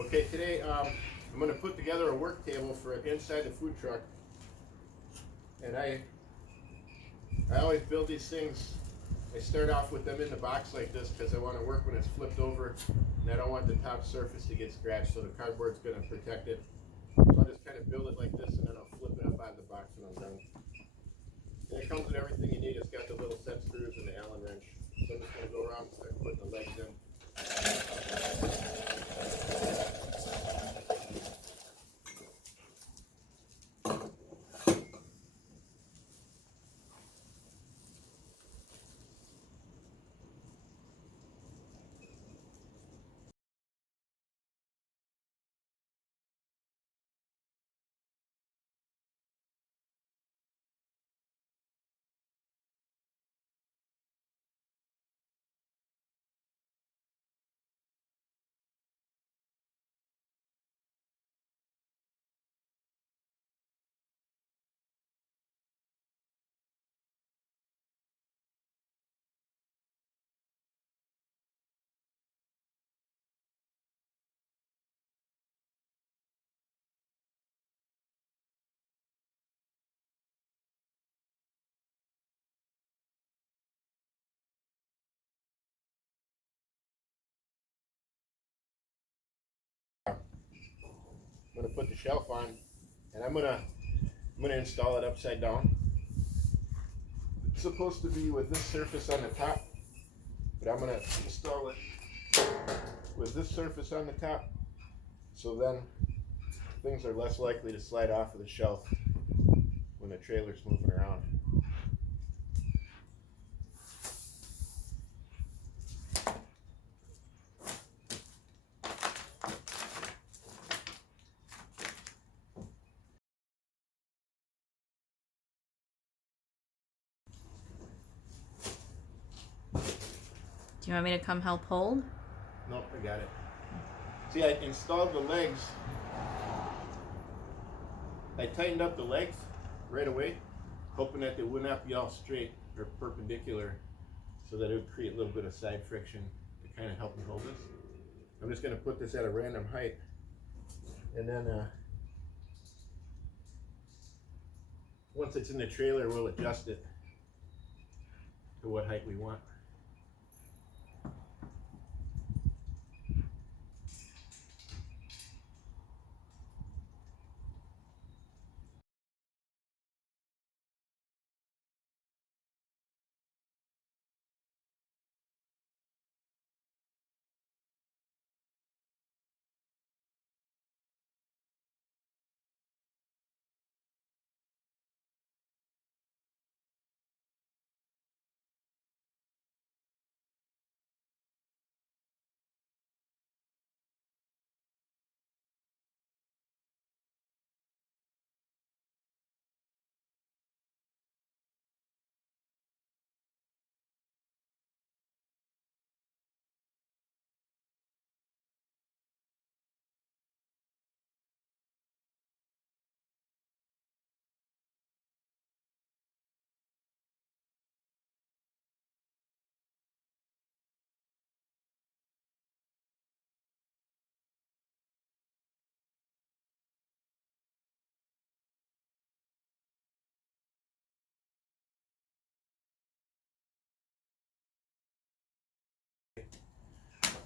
Okay, today I'm going to put together a work table for inside the food truck. And I always build these things. I start off with them in the box like this because I want to work when it's flipped over, and I don't want the top surface to get scratched, so the cardboard's going to protect it. So I'll just kind of build it like this, and then I'll flip it up out of the box when I'm done. And it comes with everything you need. It's got the little set screws and the Allen wrench. So I'm just going to go around and start putting the legs in. I'm going to put the shelf on, and I'm going to install it upside down. It's supposed to be with this surface on the top, but I'm going to install it with this surface on the top, so then things are less likely to slide off of the shelf when the trailer's moving around. Do you want me to come help hold? Nope, I got it. See, I installed the legs. I tightened up the legs right away, hoping that they would not be all straight or perpendicular, so that it would create a little bit of side friction to kind of help me hold this. I'm just going to put this at a random height, and then once it's in the trailer, we'll adjust it to what height we want.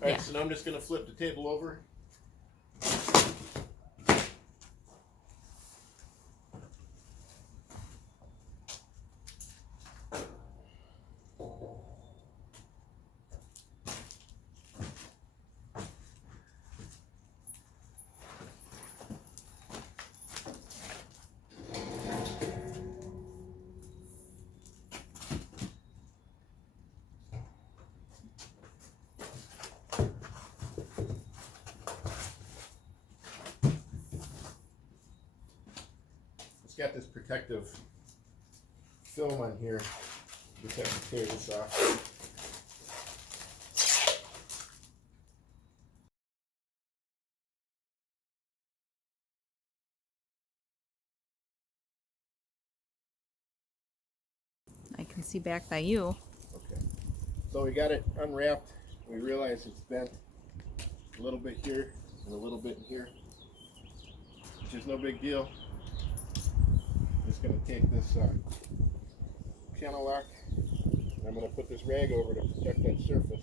All right, Yeah. so now I'm just going to flip the table over. It's got this protective film on here. Just have to tear this off. I can see back by you. Okay. So we got it unwrapped. We realize it's bent a little bit here. and a little bit in here, which is no big deal. Just gonna take this channel lock, and I'm gonna put this rag over to protect that surface.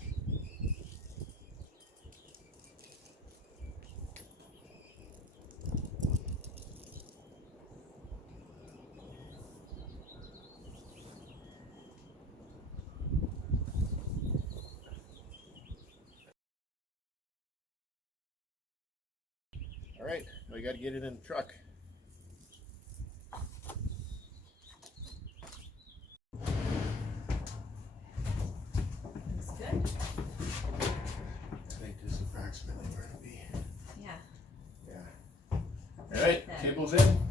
All right, now we got to get it in the truck. Looks good. I think this is approximately where it'll be. Yeah. Yeah. All right, cable's in.